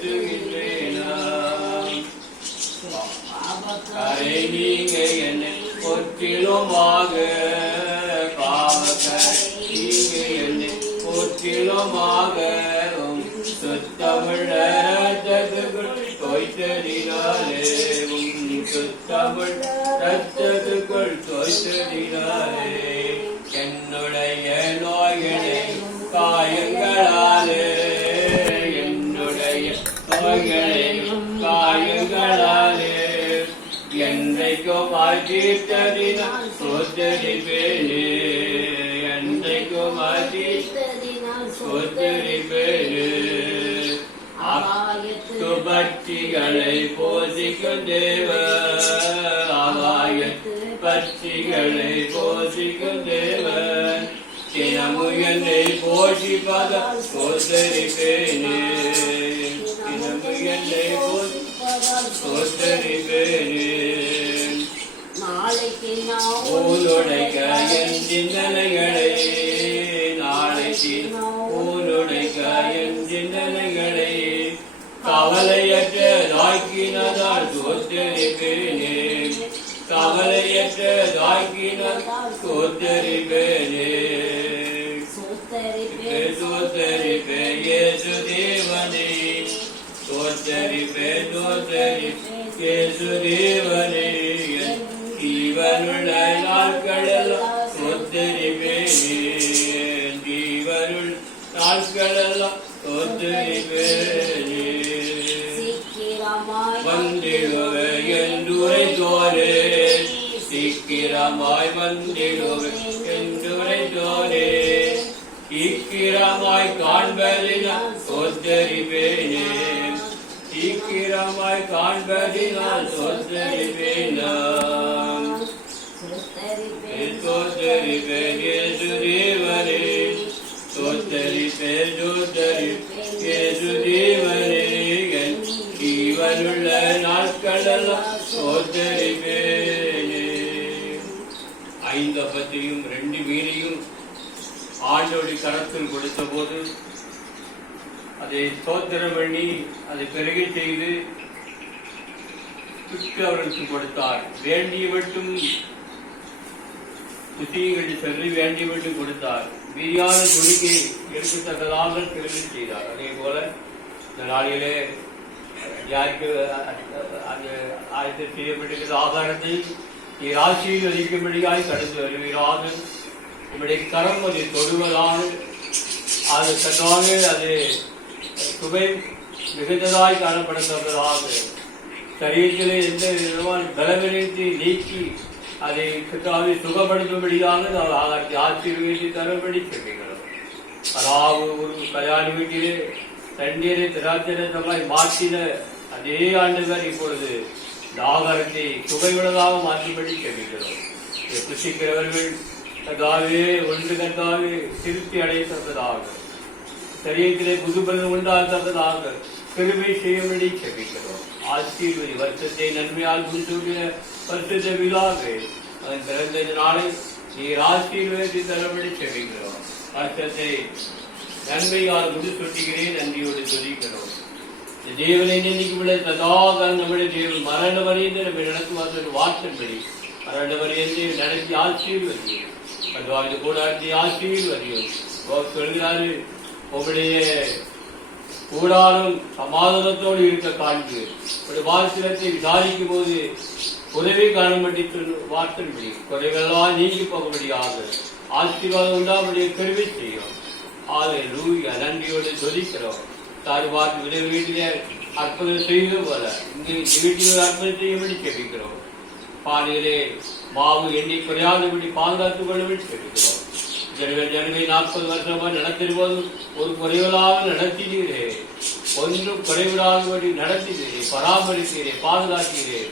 செலுத்துகின்றேன். கரை நீங்க என்னை போற்றிலுமாக, பாவக்கரை நீங்க என்னை போற்றிலுமாக, சுத்தமிழ் ரத்தத்துக்குள் தோய்த்ததினாலே, சுத்தமிழ் ரத்தத்துக்குள் தோய்த்ததினாலே, என்னுடைய நோய்களை காயங்களாலே, என்னுடைய நோய்களை காயங்களாலே என்றைக்கும் ஆஜீத்ததினால் சோதரிப்பேனே, என்றைக்கும் ஆஜீத்ததினால் சோதரிப்பேனே. பட்சிகளை போசிக்கும் தேவ, ஆகாயத்து பட்சிகளை போசிக்கும் தேவன், தினமும் என்னை போஷிப்பதால் சோதரிப்பேனே, தினமும் என்னை போஷிப்பதால் சோதரிப்பேனே. ஊருடைக்க என் சிந்தனைகளை, நாளைக்கு ஊருடைக்க என் சிந்தனைகளை, கவலையற்ற தாக்கினதால் சோதரிப்பேனே, கவலையற்ற தாக்கினதால் சோதரிப்பேனே. சோதரிப்பே இயேசு தேவனே, சோதரிப்பே சோதரிப்பே இயேசு தேவனே, ஜீவனுள்ள நாட்களெல்லாம் சோதரிப்பேனே, ஜீவனுள்ள நாட்களெல்லாம் சோதரிப்பேனே. வந்திடுவே என்றுரைத்தோரே, சீக்கிரமாய் வந்திடுவே என்றுரைத்தோரே, சீக்கிரமாய் காண்பதினால் சோதரிப்பேனே, சீக்கிரமாய் காண்பதினால் சோதரிப்பேனா. சோதரிப்பேன் இயேசு தேவனே, சோதரிப்பேன் சோதரிப்பேன் இயேசு தேவனே, ஜீவனுள்ள நாட்களெல்லாம் சோதரிப்பேனே. 5 அப்பத்தையும் 2 மீனையும் ஆண்டோடி கரத்தில் கொடுத்த போது அதை சோதனை பண்ணி அதை பெருகி செய்து சுற்றி அவர்களுக்கு கொடுத்தார். வேண்டிய மட்டும் புத்திகளை சொல்லி வேண்டிய மட்டும் கொடுத்தார். மீறியான துணிக்கை எடுக்கத்தக்கதாக பெருகி செய்தார். அதே போல இந்த நாளிலே யாருக்கு ஆயத்தம் செய்யப்பட்டிருக்கிற ஆகாரத்தை நீர் ஆசீர்வதிக்கும்படியாய் கடந்து வருவீராக. நம்முடைய கரம் அதை தொடுவதான அது சற்றாக அது சுவை மிகுந்ததாய் காணப்படத்தக்கதாக, சரீரத்திலே எந்த விதமான பலவீனத்தை நீக்கி அதை சற்றாக சுகப்படுத்தும்படியாக நாம் ஆகாரத்தை ஆசீர்வதித்து தரும்படி சொல்லுகிறோம். அதாவது ஒரு கல்யாண வீட்டிலே தண்ணீரை திராட்சரசமாய் மாற்றின அதே ஆண்டுகள் இப்பொழுது ஆகாரத்தை சுவையுள்ளதாக மாற்றும்படி சொல்லுகிறோம். புசிக்கிறவர்கள் கதாவே ஒன்று கதாவே திருப்தி அடைத்ததாக, சரீரத்திலே புதுபலன் உண்டாகத்தக்கதாக பெருமை செய்யும்படி செபிக்கிறோம். ஆசீர்வதி வருஷத்தை நன்மையால் முன்சூட்டின வருஷத்தை விழாவே அதன் பிறந்த நாளை நீர் ஆசீர்வதி தரும்படி செபிக்கிறோம். வருஷத்தை நன்மையால் முடிசூட்டுகிறேன், நன்றியோடு சொல்லிக்கிறோம். தேவனை நினைக்குள்ள சதாகாலம் நம்முடைய தேவன் மரண வரைந்து நம்மை நடத்துவார்கள். வார்த்தைப்படி மரண வரைந்து நடத்தி ஆசீர்வதியும் அது கூடாரத்தை ஆசீர்வதியும் சொல்கிறாரு. உங்களுடைய கூடாரம் சமாதானத்தோடு இருக்க காண்பு. ஒரு வாசலத்தை விசாரிக்கும் போது உதவி காணும்படி வார்த்தைப்படி குறைகளெல்லாம் நீங்கி போகும்படியாக ஆசீர்வாதம் உண்டாமுடைய பெருமை செய்யும். ஹல்லேலூயா, நன்றியோடு சொல்லிக்கிறோம். தாறுபாட்டு விட வீட்டிலே அற்புதம் செய்வது போல இங்கு வீட்டில் அற்புதம் செய்யும்படி கேட்கிறோம். பானையிலே மாவு எண்ணி குறையாதபடி பாதுகாத்துக் கொள்ளும்படி கேட்கிறோம். ஜனங்களை 40 வருஷமாக நடத்திருப்பது ஒரு குறைவலாக நடத்தினீரே, ஒன்றும் குறைவிடாதபடி நடத்தினீரே, பராமரித்தீரே, பாதுகாத்தீரே.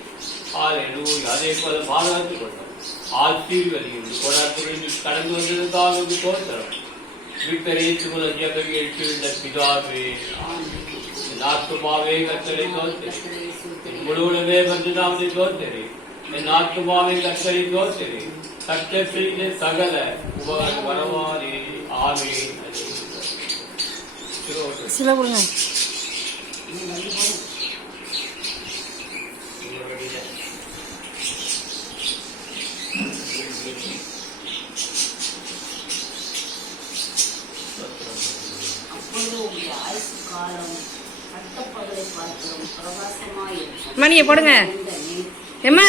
அதே போல பாதுகாத்துக் கொண்டோம். ஆசீர்வதியும் கொண்டாட்டத்தில் கடந்து வந்ததுக்காக தோற்றம் விட்டரேற்று மூலம் ஜெபம் எழுப்பியுள்ள பிதாவே, ஆத்துமாவே கர்த்தரை தோற்றே, முழுவதுமே பரிசுத்தத்தை தோற்றே, என் ஆத்துமாவே கர்த்தரை தோற்றே, கர்த்தர் செய்த சகல உபகார வரவாரே. ஆமென். மணியை போடுங்க. ஏம்மா